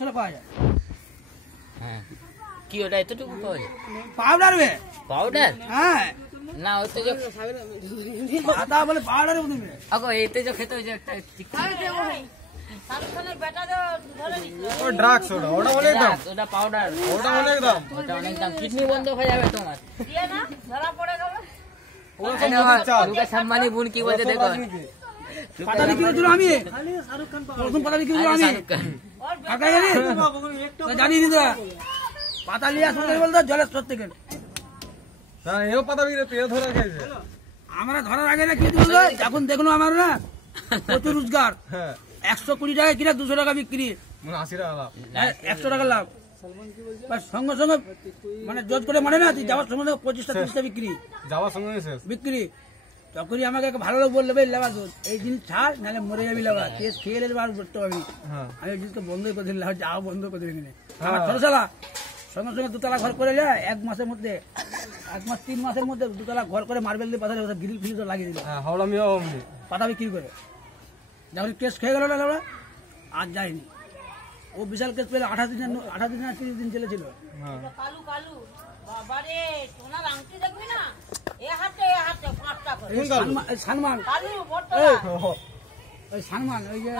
টাকা পাওয়া যায়। হ্যাঁ কি ওটা এতটুকু পাওয়া যায়? পাউডার বে পাউডার? হ্যাঁ না ওতে যে পাতা বলে পাউডারের মধ্যে বে। আগো এতে যে খেতে ওই যে একটা ওই ড্রাগস ওটা অনেক দাম। ওটা পাউডার, ওটা অনেক দাম। ওটা অনেক দাম, কিডনি বন্ধ হয়ে যাবে তোমার। ওটা সব মুখের চাল। দুর্গা সম্মানী বোন কি বলছে দেখো। পাতা বিক্রি করছিল আমি, প্রথম পাতা বিক্রি করছিল আমি। শাহরুখ খান। কাকা জানি জানি দিদা পাতা লিয়া সুন্দর বলতো জলের স্রোত থেকে। হ্যাঁ এও পাতা বিক্রি পেয়ে ধরে গেছে। আমরা ধরার আগে না কি বলতো, যখন দেখলো আমার না প্রচুর রোজগার, হ্যাঁ 120 টাকা কিনা 200 টাকা বিক্রি, মানে 80 টাকা লাভ। 100 টাকা লাভ। সঙ্গে সঙ্গে মানে জজ করে মানে না তুই যাওয়ার সঙ্গে সঙ্গে 25টা 30টা বিক্রি যাওয়ার সঙ্গে শেষ। বিক্রি। তখনই আমাকে একটা ভালো লোক বললে, ভাই লেবার এই জিনিস ছাড়, নাহলে মরে যাবি লেবার, কেস খেয়ে এলে আর করতে পারবি। হ্যাঁ আমি ওই জিনিসকে বন্ধই করে দিলাম, যাওয়া বন্ধ করে দিলাম। আমার ছোটশালা সঙ্গে সঙ্গে 2 তলা ঘর করে যায় 1 মাসের মধ্যে, 1 মাস 3 মাসের মধ্যে 2 তলা ঘর করে মার্বেল দিয়ে পাতা গ্রিল ফিল লাগিয়ে দিল হ্যাঁ হাওড়া মিয়া অমনি পাতা বিক্রি করে। যখন কেস খেয়ে গেল না লেবার আর যায়নি। ও বিশাল কেস পেলে 28 দিন না 30 দিন চলেছিল। হ্যাঁ কালু কালু বাবারে সোনার আংটি দেখবি না, এ হাতে 5 টাকা কোন কাল? সালমান কালু বড় ওই সালমান ওই যে